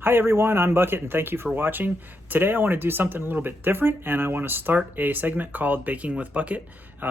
Hi everyone, I'm Bucket and thank you for watching. Today I want to do something a little bit different and I want to start a segment called Baking with Bucket.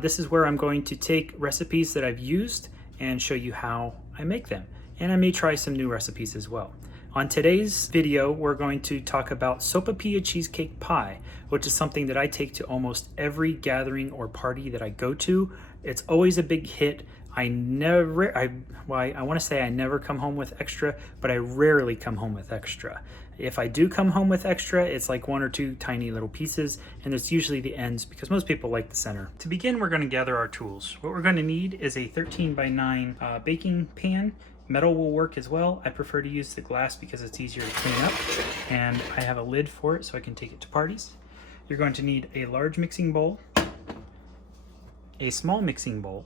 This is where I'm going to take recipes that I've used and show you how I make them. And I may try some new recipes as well. On today's video, we're going to talk about Sopapilla Cheesecake pie, which is something that I take to almost every gathering or party that I go to. It's always a big hit. I want to say I never come home with extra, but I rarely come home with extra. If I do come home with extra, it's like one or two tiny little pieces, and it's usually the ends because most people like the center. To begin, we're going to gather our tools. What we're going to need is a 13x9 baking pan. Metal will work as well. I prefer to use the glass because it's easier to clean up, and I have a lid for it so I can take it to parties. You're going to need a large mixing bowl, a small mixing bowl.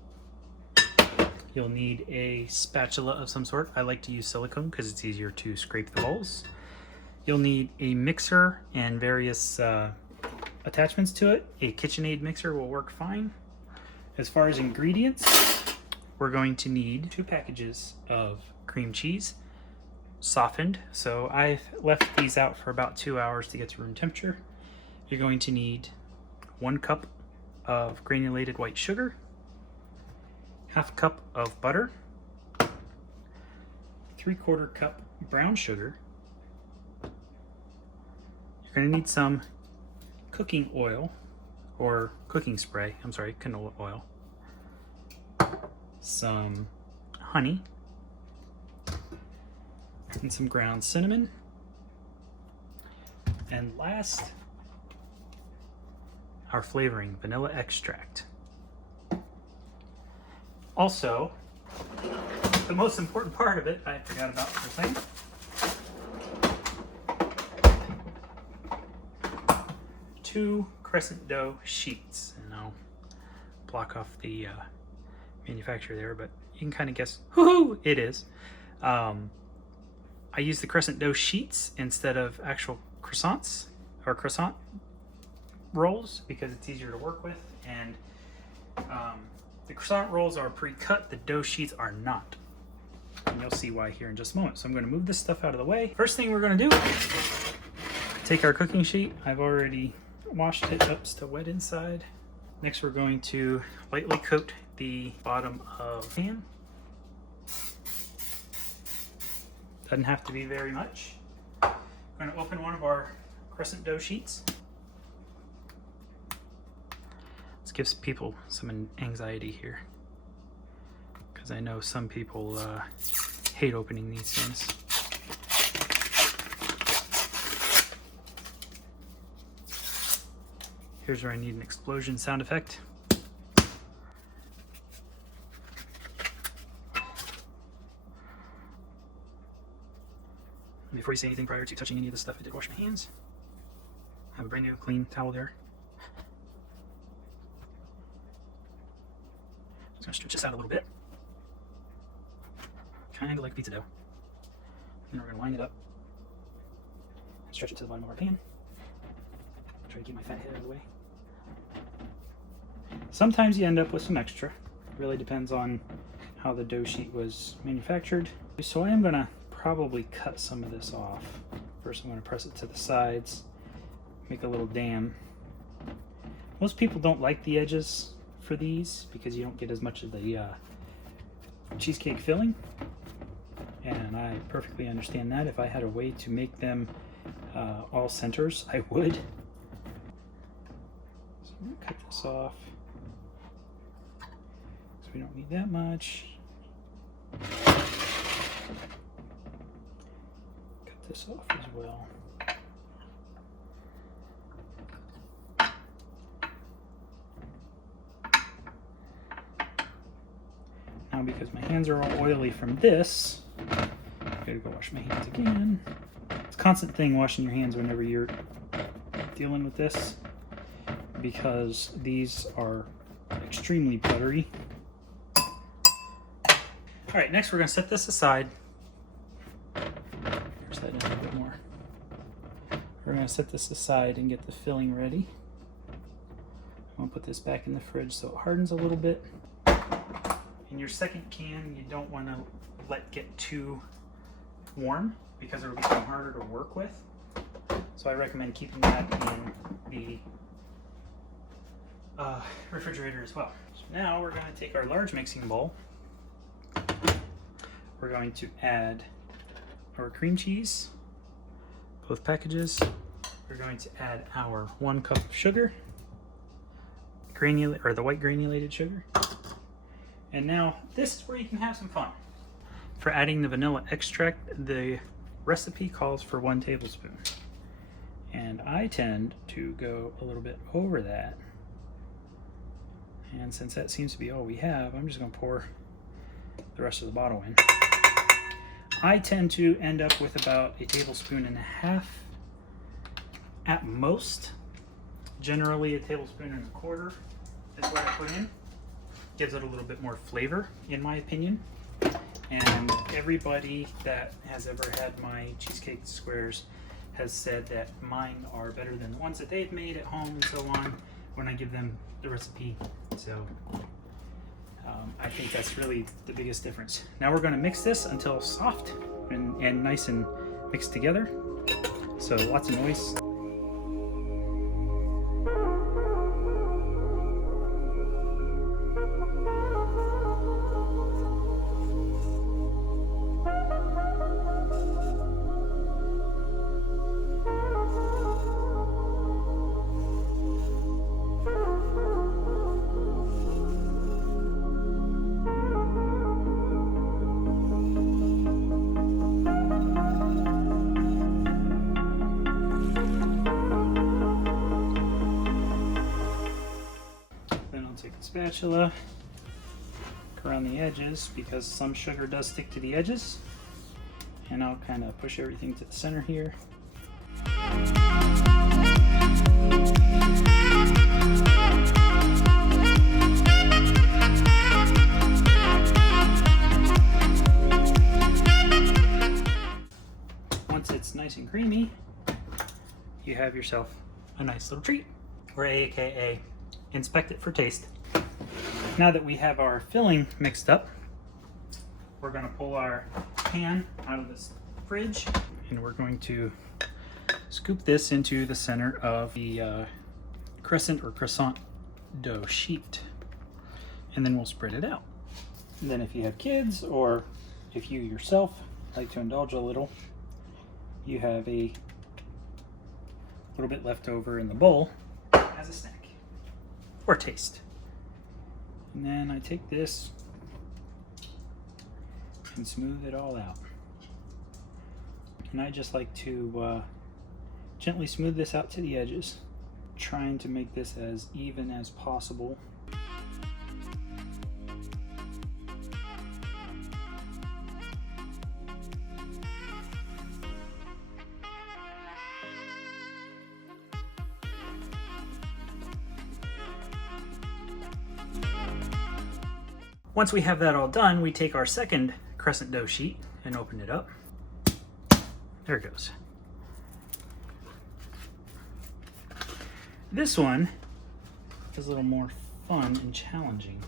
You'll need a spatula of some sort. I like to use silicone because it's easier to scrape the bowls. You'll need a mixer and various attachments to it. A KitchenAid mixer will work fine. As far as ingredients, we're going to need 2 packages of cream cheese, softened. So I've left these out for about 2 hours to get to room temperature. You're going to need 1 cup of granulated white sugar, 1/2 cup of butter, 3/4 cup brown sugar. You're going to need some cooking oil or cooking spray, canola oil, some honey, and some ground cinnamon. And last, our flavoring, vanilla extract. Also, the most important part of it, I forgot about for a second. 2 crescent dough sheets, and I'll block off the manufacturer there, but you can kind of guess who it is. I use the crescent dough sheets instead of actual croissants or croissant rolls because it's easier to work with, and the croissant rolls are pre-cut, the dough sheets are not. And you'll see why here in just a moment. So I'm going to move this stuff out of the way. First thing we're going to do, take our cooking sheet. I've already washed it up, still wet inside. Next we're going to lightly coat the bottom of the pan. Doesn't have to be very much. I'm going to open one of our crescent dough sheets. Gives people some anxiety here because I know some people hate opening these things. Here's where I need an explosion sound effect. Before you say anything prior to touching any of this stuff, I did wash my hands. I have a brand new clean towel there. I'm going to stretch this out a little bit, kind of like pizza dough. And then we're going to line it up and stretch it to the bottom of our pan. Try to keep my fat head out of the way. Sometimes you end up with some extra. It really depends on how the dough sheet was manufactured. So I am going to probably cut some of this off. First I'm going to press it to the sides, make a little dam. Most people don't like the edges for these because you don't get as much of the cheesecake filling, and I perfectly understand that. If I had a way to make them all centers, I would. So I'm going to cut this off so we don't need that much. Cut this off as well. Now, because my hands are all oily from this, I gotta go wash my hands again. It's a constant thing washing your hands whenever you're dealing with this because these are extremely buttery. All right, next we're gonna set this aside. Here's that in a little bit more. We're gonna set this aside and get the filling ready. I'm gonna put this back in the fridge so it hardens a little bit. In your second can, you don't want to let get too warm because it'll become harder to work with. So I recommend keeping that in the refrigerator as well. So now we're going to take our large mixing bowl. We're going to add our cream cheese, both packages. We're going to add our 1 cup of sugar, the white granulated sugar. And now this is where you can have some fun. For adding the vanilla extract, the recipe calls for 1 tablespoon. And I tend to go a little bit over that. And since that seems to be all we have, I'm just going to pour the rest of the bottle in. I tend to end up with about 1.5 tablespoons at most. Generally 1.25 tablespoons is what I put in. Gives it a little bit more flavor, in my opinion. And everybody that has ever had my cheesecake squares has said that mine are better than the ones that they've made at home and so on when I give them the recipe. So I think that's really the biggest difference. Now we're going to mix this until soft and nice and mixed together. So lots of noise. Take the spatula, go around the edges because some sugar does stick to the edges, and I'll kind of push everything to the center here. Once it's nice and creamy, you have yourself a nice little treat, or AKA inspect it for taste. Now that we have our filling mixed up, we're going to pull our pan out of this fridge, and we're going to scoop this into the center of the crescent dough sheet, and then we'll spread it out. And then if you have kids, or if you yourself like to indulge a little, you have a little bit left over in the bowl as a snack or taste. And then I take this and smooth it all out. And I just like to gently smooth this out to the edges, trying to make this as even as possible. Once we have that all done, we take our second crescent dough sheet and open it up. There it goes. This one is a little more fun and challenging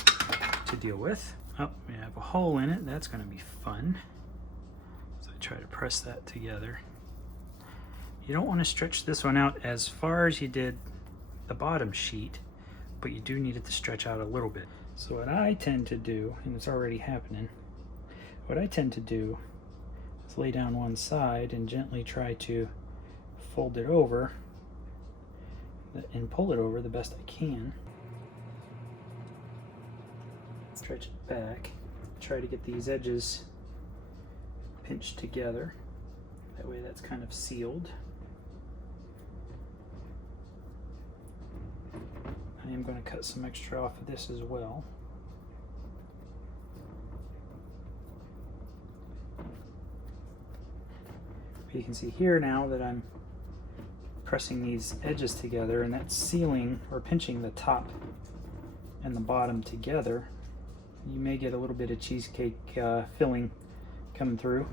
to deal with. Oh, we have a hole in it. That's going to be fun. So I try to press that together. You don't want to stretch this one out as far as you did the bottom sheet, but you do need it to stretch out a little bit. So what I tend to do, and it's already happening, what I tend to do is lay down one side and gently try to fold it over and pull it over the best I can. Stretch it back, try to get these edges pinched together. That way that's kind of sealed. I am going to cut some extra off of this as well. But you can see here now that I'm pressing these edges together, and that's sealing or pinching the top and the bottom together. You may get a little bit of cheesecake filling coming through.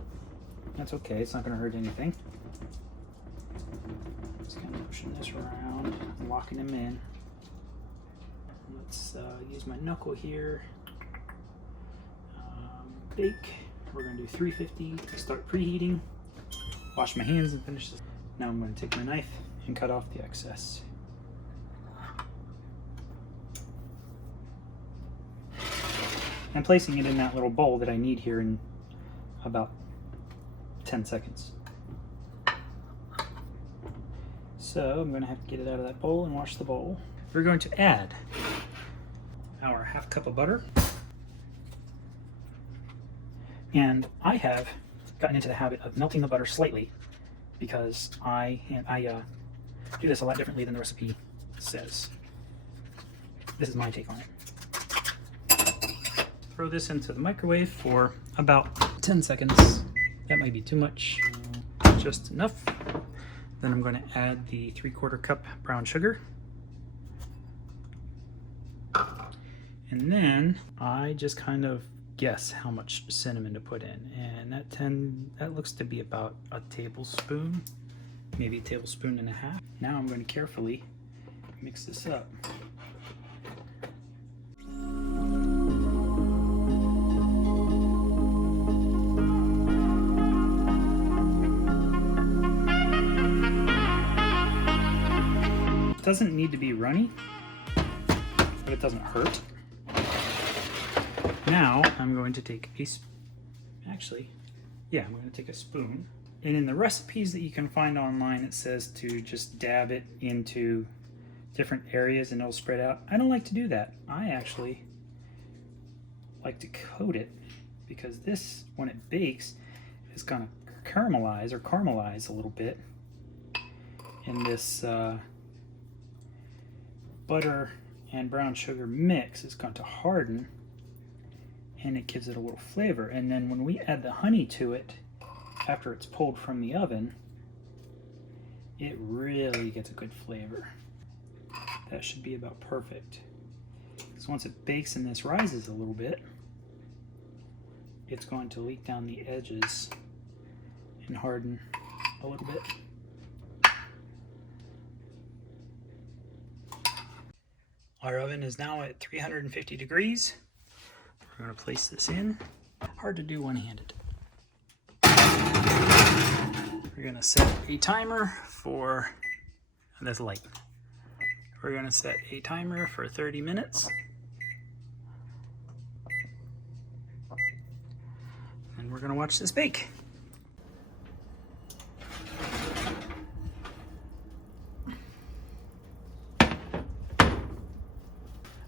That's okay, it's not going to hurt anything. Just kind of pushing this around and locking them in. Let's use my knuckle here. Bake. We're going to do 350 to start preheating. wash my hands and finish this. Now I'm going to take my knife and cut off the excess. I'm placing it in that little bowl that I need here in about 10 seconds. So I'm going to have to get it out of that bowl and wash the bowl. We're going to add our half cup of butter. And I have gotten into the habit of melting the butter slightly because I do this a lot differently than the recipe says. This is my take on it. Throw this into the microwave for about 10 seconds. That might be too much, just enough. Then I'm going to add the 3/4 cup brown sugar. And then I just kind of guess how much cinnamon to put in. And that looks to be about a tablespoon, maybe a tablespoon and a half. Now I'm going to carefully mix this up. It doesn't need to be runny, but it doesn't hurt. Now I'm going to take I'm going to take a spoon. And in the recipes that you can find online, it says to just dab it into different areas and it'll spread out. I don't like to do that. I actually like to coat it because this, when it bakes, is going to caramelize a little bit. And this butter and brown sugar mix is going to harden and it gives it a little flavor. And then when we add the honey to it after it's pulled from the oven, it really gets a good flavor. That should be about perfect. So once it bakes and this rises a little bit, it's going to leak down the edges and harden a little bit. Our oven is now at 350 degrees. We're going to place this in. Hard to do one-handed. We're going to set a timer for, and that's light. We're going to set a timer for 30 minutes. And we're going to watch this bake.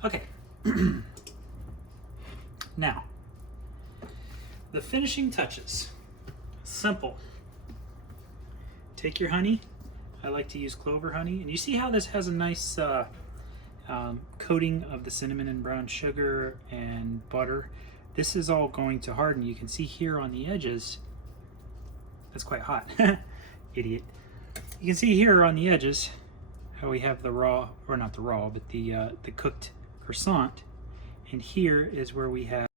Okay. Now, the finishing touches. Simple. Take your honey. I like to use clover honey. And you see how this has a nice coating of the cinnamon and brown sugar and butter. This is all going to harden. You can see here on the edges, that's quite hot. Idiot. You can see here on the edges how we have the raw, or not the raw, but the cooked croissant. And here is where we have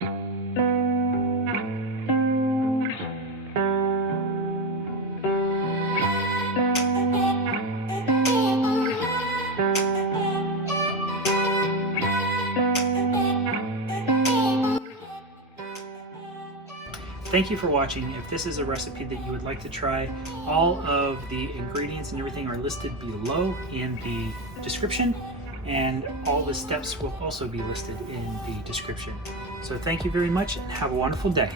Thank you for watching. If this is a recipe that you would like to try, all of the ingredients and everything are listed below in the description, and all the steps will also be listed in the description. So thank you very much and have a wonderful day.